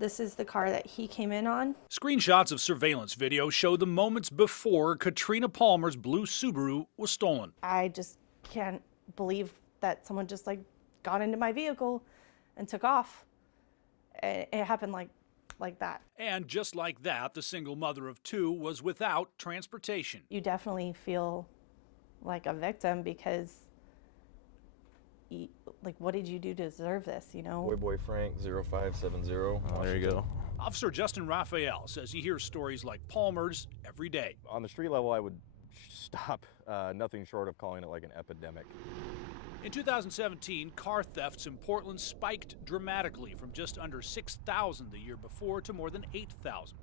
This is the car that he came in on. Screenshots of surveillance video show the moments before Katrina Palmer's blue Subaru was stolen. I just can't believe that someone just got into my vehicle and took off. It happened like that. And just like that, the single mother of two was without transportation. You definitely feel like a victim because, what did you do to deserve this, you know? Boy Frank 0570. Oh, there you go. Officer Justin Raphael says he hears stories like Palmer's every day. On the street level, I would stop nothing short of calling it like an epidemic. In 2017, car thefts in Portland spiked dramatically from just under 6,000 the year before to more than 8,000.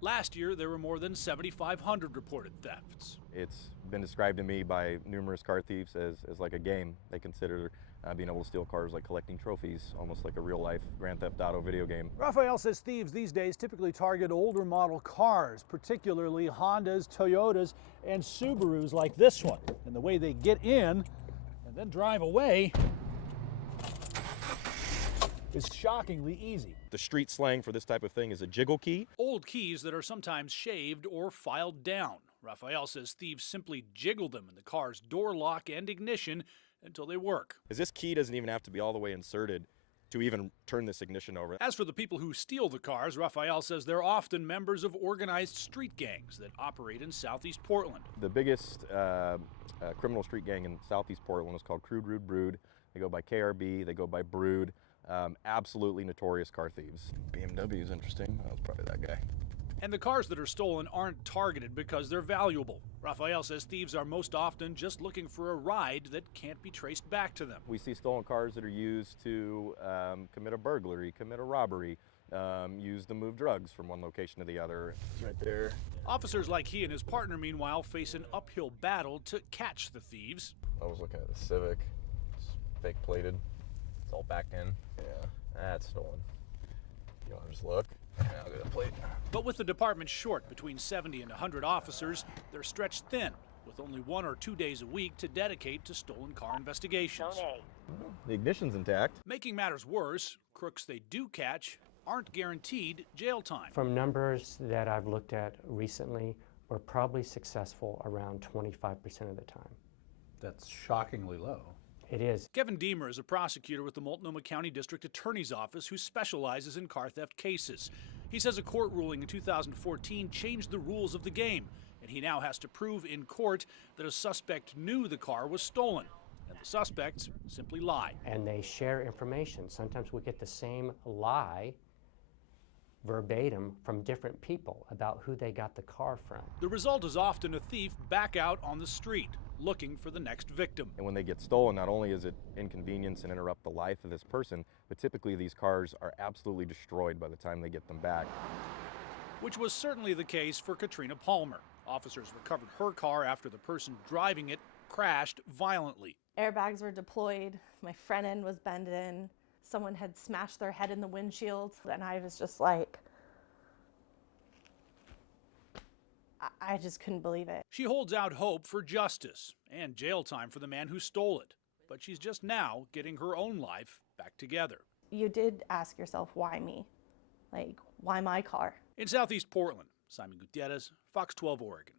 Last year, there were more than 7,500 reported thefts. It's been described to me by numerous car thieves as like a game. They consider being able to steal cars like collecting trophies, almost like a real-life Grand Theft Auto video game. Raphael says thieves these days typically target older model cars, particularly Hondas, Toyotas, and Subarus like this one. And the way they get in and then drive away is shockingly easy. The street slang for this type of thing is a jiggle key. Old keys that are sometimes shaved or filed down. Raphael says thieves simply jiggle them in the car's door lock and ignition until they work. As this key doesn't even have to be all the way inserted to even turn this ignition over. As for the people who steal the cars, Raphael says they're often members of organized street gangs that operate in southeast Portland. The biggest criminal street gang in southeast Portland is called Crude Rude Brood. They go by KRB, they go by Brood. Absolutely notorious car thieves. BMW is interesting. That was probably that guy. And the cars that are stolen aren't targeted because they're valuable. Raphael says thieves are most often just looking for a ride that can't be traced back to them. We see stolen cars that are used to commit a burglary, commit a robbery, used to move drugs from one location to the other. It's right there. Officers like he and his partner, meanwhile, face an uphill battle to catch the thieves. I was looking at the Civic. It's fake plated. It's all backed in. Yeah, that's stolen. You want to just look? Yeah, I'll get a plate. But with the department short between 70 and 100 officers, they're stretched thin, with only 1 or 2 days a week to dedicate to stolen car investigations. The ignition's intact. Making matters worse, crooks they do catch aren't guaranteed jail time. From numbers that I've looked at recently, we're probably successful around 25% of the time. That's shockingly low. It is. Kevin Deemer is a prosecutor with the Multnomah County District Attorney's Office who specializes in car theft cases. He says a court ruling in 2014 changed the rules of the game, and he now has to prove in court that a suspect knew the car was stolen, and the suspects simply lie. And they share information. Sometimes we get the same lie verbatim from different people about who they got the car from. The result is often a thief back out on the street, looking for the next victim. And when they get stolen, not only is it inconvenience and interrupt the life of this person, but typically these cars are absolutely destroyed by the time they get them back. Which was certainly the case for Katrina Palmer. Officers recovered her car after the person driving it crashed violently. Airbags were deployed, my front end was bent in, someone had smashed their head in the windshield, and I was just like, I just couldn't believe it. She holds out hope for justice and jail time for the man who stole it, but she's just now getting her own life back together. You did ask yourself, why me? Why my car? In southeast Portland, Simon Gutierrez, Fox 12 Oregon.